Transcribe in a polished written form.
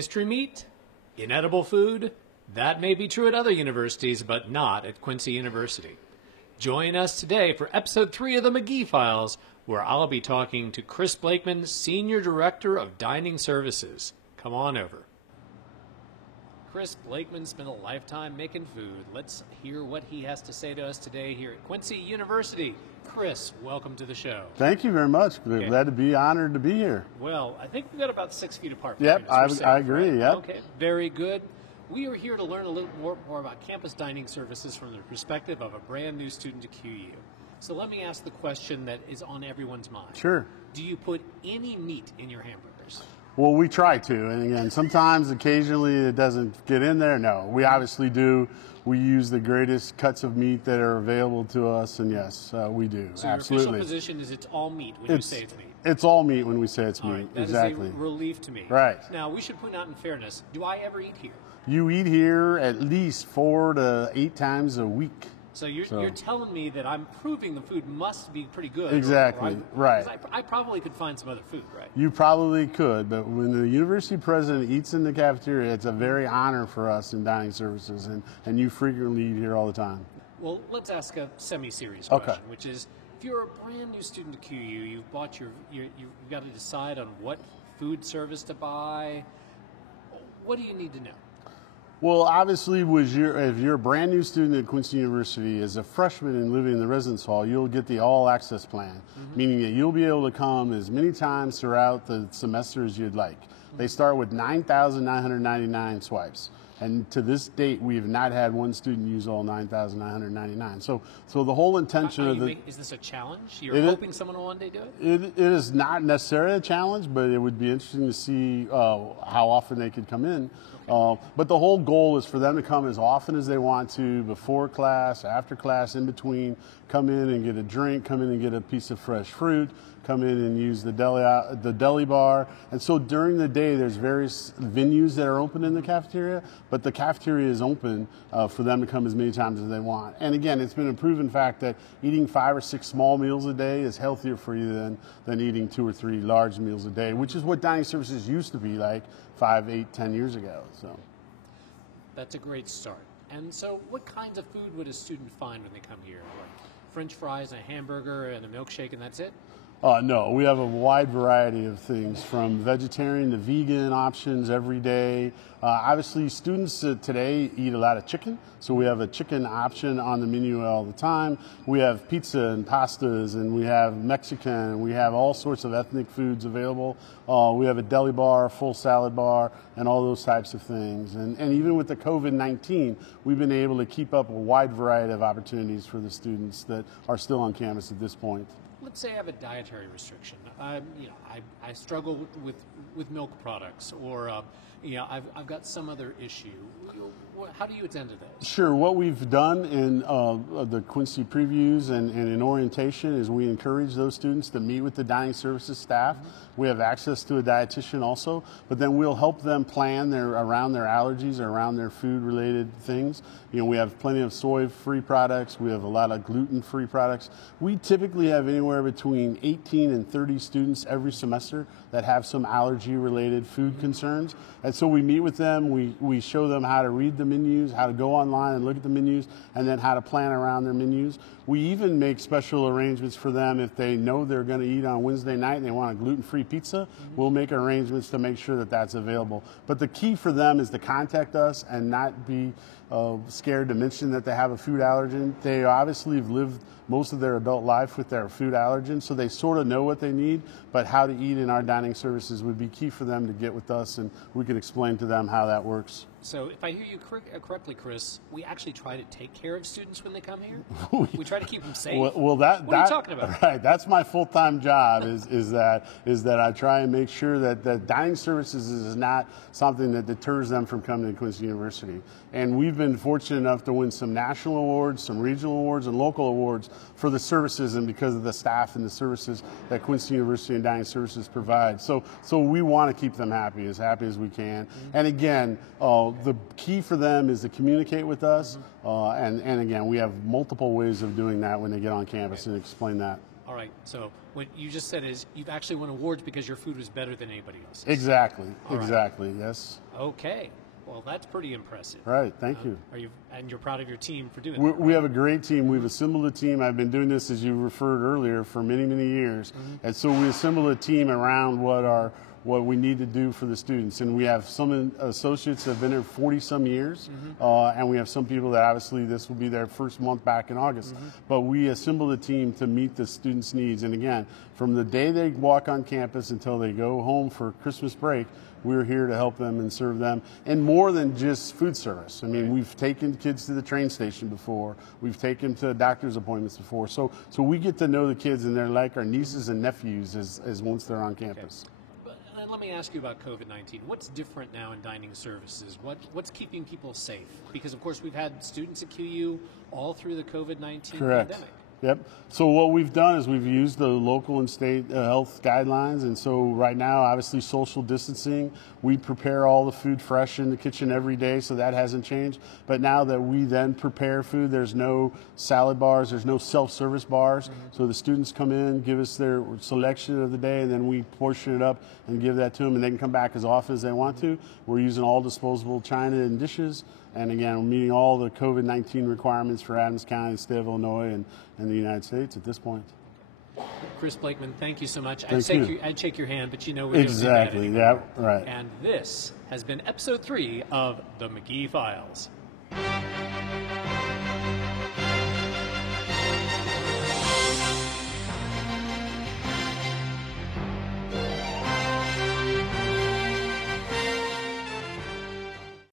Mystery meat? Inedible food? That may be true at other universities, but not at Quincy University. Join us today for episode 3 of the McGee Files, where I'll be talking to Chris Blakeman, Senior Director of Dining Services. Come on over. Chris Blakeman spent a lifetime making food. Let's hear what he has to say to us today here at Quincy University. Chris, welcome to the show. Thank you very much. Okay. Glad to be honored to be here. Well, I think we've got about 6 feet apart. Yep, I agree. Right? Yep. Okay, very good. We are here to learn a little more about campus dining services from the perspective of a brand new student to QU. So let me ask the question that is on everyone's mind. Sure. Do you put any meat in your hamburgers? Well, we try to, and again, sometimes, occasionally, it doesn't get in there. No, we obviously do. We use the greatest cuts of meat that are available to us, and yes, we do. So absolutely. Your official position is it's all meat when you say it's meat? It's all meat when we say it's meat, Right, that exactly. is a relief to me. Right. Now, we should point out in fairness, do I ever eat here? You eat here at least 4 to 8 times a week. So you're telling me that I'm proving the food must be pretty good. Exactly, right. I probably could find some other food, right? You probably could, but when the university president eats in the cafeteria, it's a very honor for us in dining services, and you frequently eat here all the time. Well, let's ask a semi-serious question, which is, if you're a brand new student to QU, you've bought you've got to decide on what food service to buy. What do you need to know? Well, obviously, if you're a brand new student at Quincy University, as a freshman and living in the residence hall, you'll get the all-access plan, meaning that you'll be able to come as many times throughout the semester as you'd like. They start with 9,999 swipes. And to this date, we have not had one student use all 9,999. So the whole intention of the... Is this a challenge? You're hoping someone will one day do it? It is not necessarily a challenge, but it would be interesting to see how often they could come in. Okay. But the whole goal is for them to come as often as they want to, before class, after class, in between, come in and get a drink, come in and get a piece of fresh fruit, come in and use the deli bar. And so during the day, there's various venues that are open in the cafeteria, but the cafeteria is open for them to come as many times as they want. And again, it's been a proven fact that eating 5 or 6 small meals a day is healthier for you than eating 2 or 3 large meals a day, which is what dining services used to be like 5, 8, 10 years ago. So that's a great start. And so what kinds of food would a student find when they come here? Like French fries and a hamburger and a milkshake and that's it? No, we have a wide variety of things, from vegetarian to vegan options every day. Obviously, students today eat a lot of chicken, so we have a chicken option on the menu all the time. We have pizza and pastas, and we have Mexican. We have all sorts of ethnic foods available. We have a deli bar, full salad bar, and all those types of things. And even with the COVID-19, we've been able to keep up a wide variety of opportunities for the students that are still on campus at this point. Let's say I have a dietary restriction. I struggle with milk products, or I've got some other issue. How do you attend to that? Sure. What we've done in the Quincy previews and in orientation is we encourage those students to meet with the dining services staff. We have access to a dietitian also, but then we'll help them plan around their allergies or around their food-related things. We have plenty of soy-free products. We have a lot of gluten-free products. We typically have anywhere between 18 and 30 students every semester that have some allergy-related food concerns. And so we meet with them. We show them how to read the menus, how to go online and look at the menus, and then how to plan around their menus. We even make special arrangements for them if they know they're going to eat on Wednesday night and they want a gluten-free pizza. We'll make arrangements to make sure that that's available. But the key for them is to contact us and not be scared to mention that they have a food allergen. They obviously have lived most of their adult life with their food allergen, so they sort of know what they need, but how to eat in our dining services would be key for them to get with us, and we can explain to them how that works. So if I hear you correctly, Chris, we actually try to take care of students when they come here? We try to keep them safe? Well, what are you talking about? Right, that's my full-time job, is that I try and make sure that dining services is not something that deters them from coming to Quincy University. And we've been fortunate enough to win some national awards, some regional awards, and local awards for the services and because of the staff and the services that Quincy University and Dining Services provide. So we want to keep them happy as we can. And again, the key for them is to communicate with us. And again, we have multiple ways of doing that when they get on campus and explain that. All right. So what you just said is you've actually won awards because your food was better than anybody else's. Exactly. All right. Exactly. Yes. Okay. Well, that's pretty impressive. Right. Thank you. And you're proud of your team for doing We, that. we have a great team. We've assembled a team. I've been doing this, as you referred earlier, for many, many years. And so we assemble a team around what we need to do for the students. And we have some associates that have been here 40-some years, and we have some people that obviously this will be their first month back in August. But we assemble a team to meet the students' needs. And again, from the day they walk on campus until they go home for Christmas break, we're here to help them and serve them. And more than just food service. I mean, we've taken kids to the train station before. We've taken them to doctor's appointments before. So we get to know the kids, and they're like our nieces and nephews as once they're on campus. Let me ask you about COVID-19. What's different now in dining services? What's keeping people safe? Because, of course, we've had students at QU all through the COVID-19 Correct. pandemic. Yep. So what we've done is we've used the local and state health guidelines, and so right now, obviously, social distancing. We prepare all the food fresh in the kitchen every day, so that hasn't changed. But now that we then prepare food, there's no salad bars, there's no self-service bars. So the students come in, give us their selection of the day, and then we portion it up and give that to them, and they can come back as often as they want to. We're using all disposable china and dishes. And again, we're meeting all the COVID-19 requirements for Adams County, state of Illinois, and the United States at this point. Chris Blakeman, thank you so much. Thank I'd shake your hand, but you know we Exactly. don't do that anymore. Yeah. Right. And this has been episode 3 of the McGee Files.